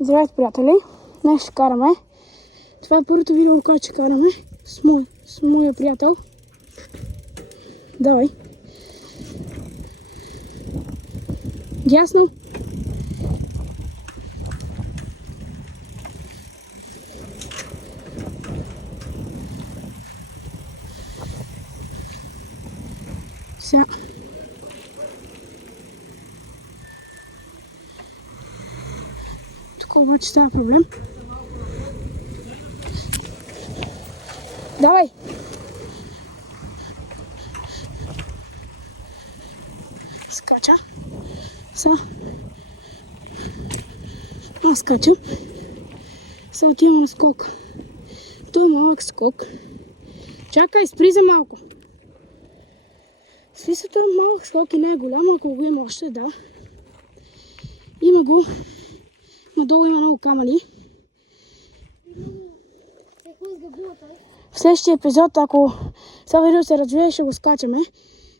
Здравейте, приятели! Днес ще караме. Това е първото видео, което ще караме с моя приятел. Давай! Дясно! Сега. Тук обаче става проблем. Давай! Скача. Сега. Аз скачам. Сега отиваме на скок. Той е малък скок. Чакай, спри за малко. Смисълът е малък скок и не е голям, ако го има още, да. Има го. Надолу има много камъни. В следващия епизод, ако това видео се развие, ще го скачаме.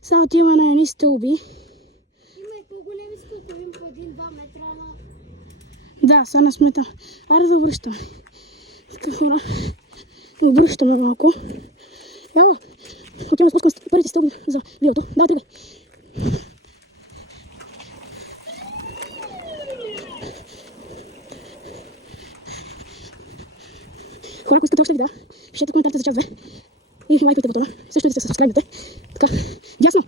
Сега отиваме на едни стълби. Има и по-големи скокове, има по 1-2 метра. Да, сега не сметам. Айде да връщаме. Така хора. Да връщаме малко. Яла. Отиваме спускам първите стълби за видеото. Да, тръгай. Хора, ако искате още видеа, пишете коментарите за част 2 и лайкайте бутона. Също и да се сабскрайбвате. Така, дясно!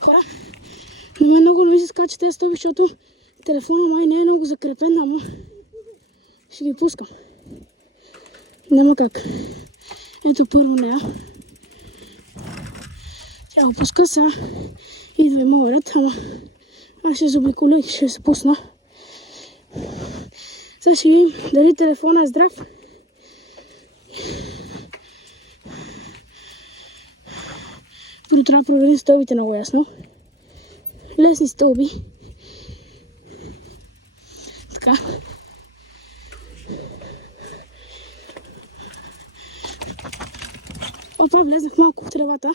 Хора, на мен много не ми се скача тези стълби, защото телефона май не е много закрепен, ама ще ги пускам. Няма как. Ето първо нея. Тя го пуска, сега идва и моят ред, ама аз ще заобиколя и ще се пусна. Сега ще видим дали телефона е здрав. Първо трябва да проверим стълбите много ясно. Лесни стълби. Така. Опа, влезнах малко в тревата.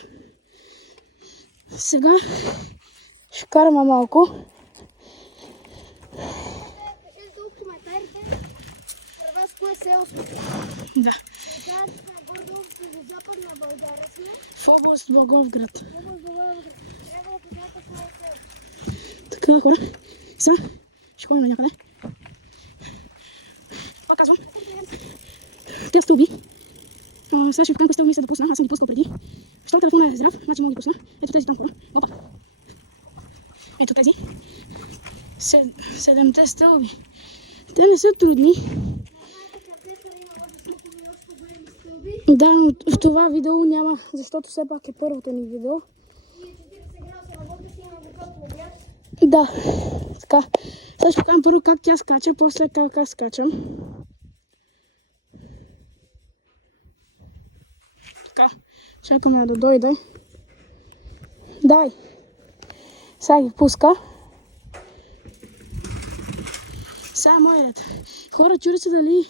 Сега ще караме малко. Кажете долу коментарите. За вас кое село сме? Да. Знаете, сме горе-долу в Югозападна България сме. В област Благоевград. Трябва да познаете кое село. Така, хора. Сега ще ходим на някъде. Пак казвам. Тези стълби. Сега ще вкънка стълби мисля да пусна. Аз съм ги пускал преди. Щом телефонът е здрав, значи мога да ги пусна. Ето тези там, хора. Опа. Ето тези. 7-те стълби. Те не са трудни. Да, но в това видео няма, защото все пак е първото ни видео. И 40 градуса работа си има високо обяд. Да, така. Сега ще покажем първо как тя скача, после как скачам. Така, чакаме да дойде. Дай! Сега ги пуска. Сега е мой ред. Хора, чури се дали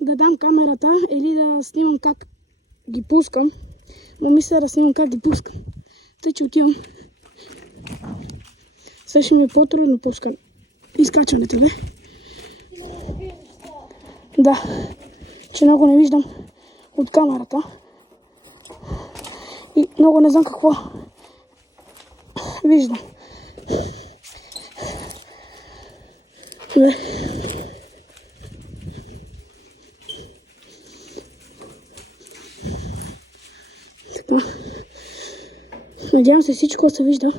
да дам камерата или да снимам как ги пускам. Но мисля да снимам как ги пускам. Тъй, че отивам. Сега ще ми е по-трудно пускам. Изкачването, бе. Да, че много не виждам от камерата. И много не знам какво виждам. Така. Надявам се всичко се вижда.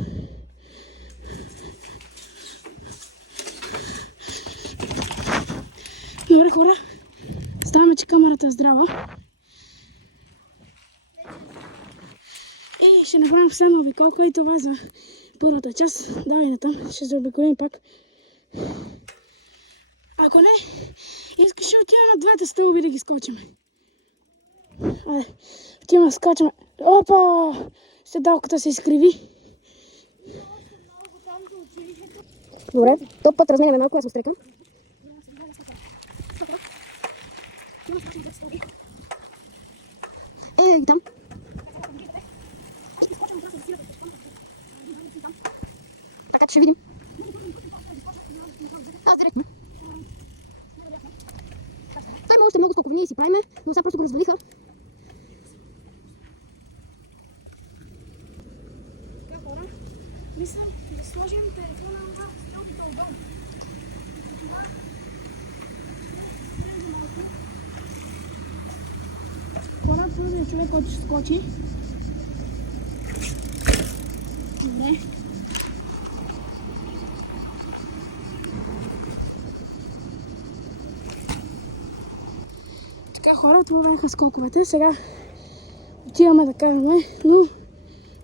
Добре, хора. Ставаме, че камерата е здрава. И ще направим последна обиколка и това е за първата част. Давай натам, ще заобиколим пак. Ако не, искаш ще отиваме на двете стълби да ги скочим. Айде, отиваме да скачаме. Опа! Седалката се изкриви. Добре, топ път разменяме малко, аз му стрекам. Ей, там. Как ще видим? Аз директно. Това има още много скоковини и си правиме, но сега просто го развалиха. Така, хора, мисля да сложим телефона на стрелката отдолу. Хора, първият човек, който ще скочи. Добре. Така, хора, това бяха скоковете. Сега отиваме да караме, но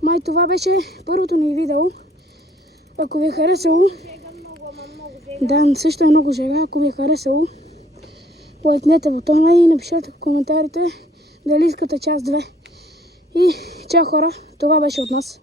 май това беше първото ни видео. Ако ви е харесало, да, също е много жега. Ако ви е харесало, лайкнете бутона и напишете в коментарите дали искате част 2. И чао, хора, това беше от нас.